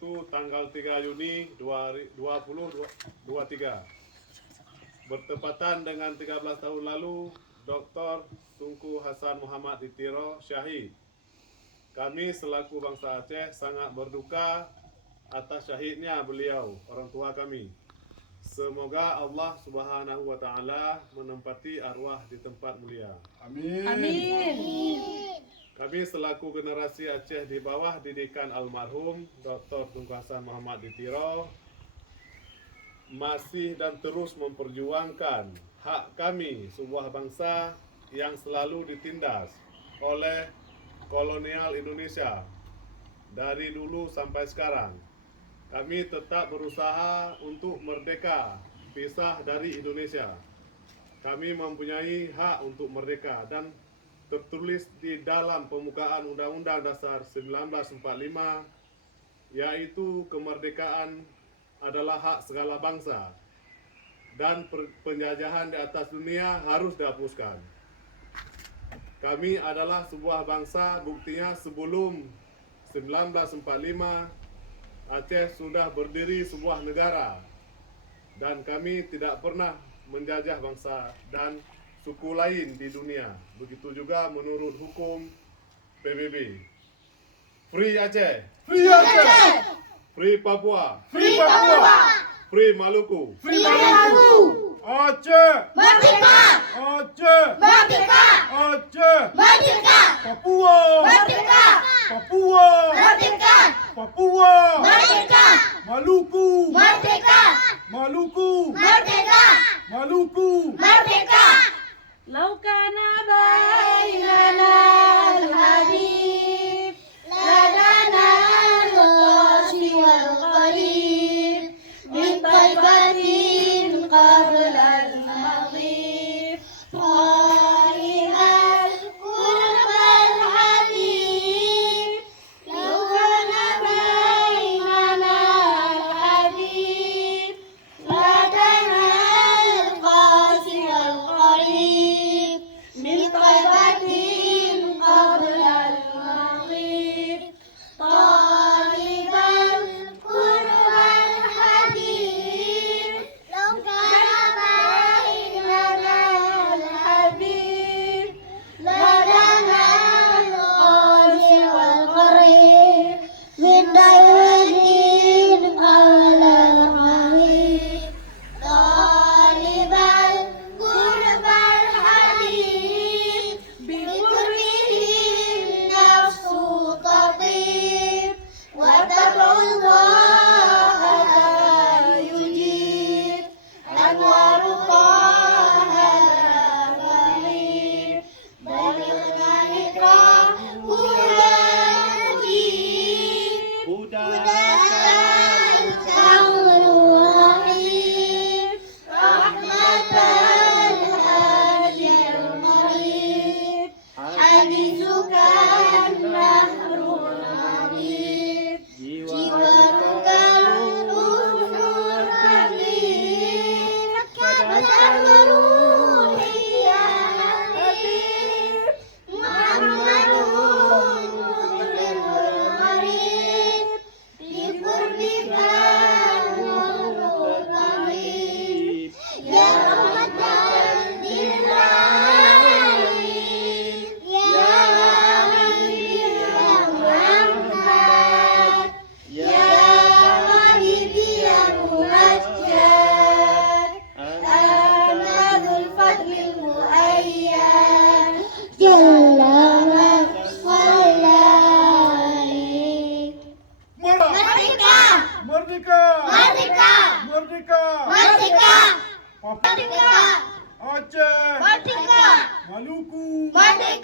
Sabtu tanggal 3 Juni 2023. Bertepatan dengan 13 tahun lalu, Dr. Tunku Hasan Muhammad Ditiro syahid. Kami selaku bangsa Aceh sangat berduka atas syahidnya beliau, orang tua kami. Semoga Allah Subhanahu wa Ta'ala menempati arwah di tempat mulia. Amin. Amin. Kami selaku generasi Aceh di bawah didikan almarhum Dr. Tunku Hasan Muhammad Ditiro masih dan terus memperjuangkan hak kami sebuah bangsa yang selalu ditindas oleh kolonial Indonesia dari dulu sampai sekarang. Kami tetap berusaha untuk merdeka, pisah dari Indonesia. Kami mempunyai hak untuk merdeka dan tertulis di dalam pembukaan Undang-Undang Dasar 1945, yaitu kemerdekaan adalah hak segala bangsa dan penjajahan di atas dunia harus dihapuskan. Kami adalah sebuah bangsa, buktinya sebelum 1945 Aceh sudah berdiri sebuah negara dan kami tidak pernah menjajah bangsa dan suku lain di dunia. Begitu juga menurut hukum PBB. Free Aceh, Free Aceh. Free Papua, Free Papua. Free Maluku. Free Maluku. Aceh. Merdeka. Aceh. Merdeka. Aceh. Merdeka. Papua. Merdeka. Papua. Merdeka. Papua. Merdeka. Maluku. Merdeka. Maluku. Merdeka. Maluku. Merdeka. لو كان بيننا الحبيب لدانا القاسي والقريب من طيبة قبل المغيب قائم القرب الحبيب لو كان بيننا الحبيب لدانا القاسي والقريب من طيبة قبل المغيب طالب القرب الحبيب لو كان بيننا الحبيب لدنا القاسي والقريب من طيبة قبل المغيب طالب القرب الحبيب بقربه النفس تطيب وتدعو الله لا يجيب أنوار طه لا تغيب بلغنا إكرام هدى يجيب رحمة الهادي المريب حديثك النهر العميد جوارك الروح الحبيب كتب روحي يا حبيب محمد الغريب بقربك النور الطبيب يا رحمة للعالمين يا حبيبي يا محمد يا حبيبي يا ممجد أنت ذو الفضل المؤيد جل من صلى عليك Merdeka. مردكة Merdeka. مردكة Merdeka. مردكة Papua. مردكة Aceh. مردكة Maluku. مردكة